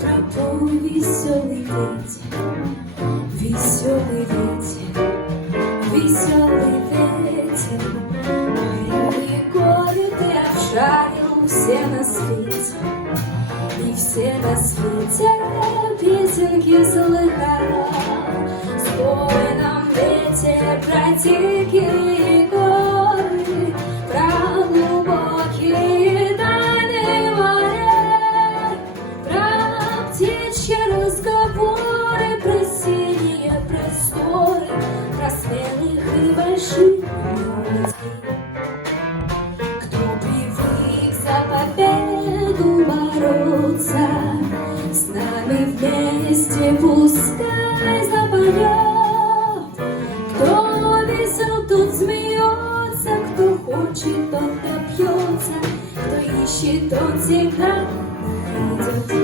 нам пропой, веселый ветер, веселый ветер, веселый ветер. Мои горе ты обшарил все на свете, и все на свете песенки слыхала. Спой нам, ветер, про дикие горы, про глубокие тайны моря, про птичьи разговоры, про синие просторы, про смелых и больших людей. Кто привык за победу бороться, с нами вместе пускай запоет. Кто весел, тот смеется, кто хочет, тот напьется, кто ищет, тот всегда найдет.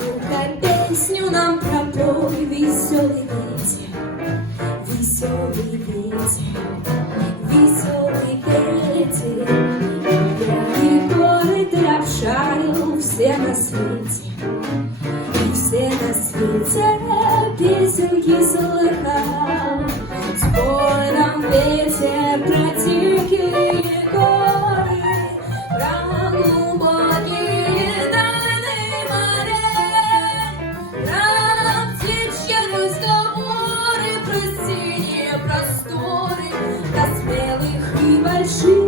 Ну-ка, песню нам пропой, веселый ветер, веселый ветер, веселый ветер. И горы ты обшарил все на свете, и все на свете песенки слыхал. Спой нам, ветер, про дикие горы, про глубокие тайны моря, про птичьи разговоры, про синие просторы, про смелых и больших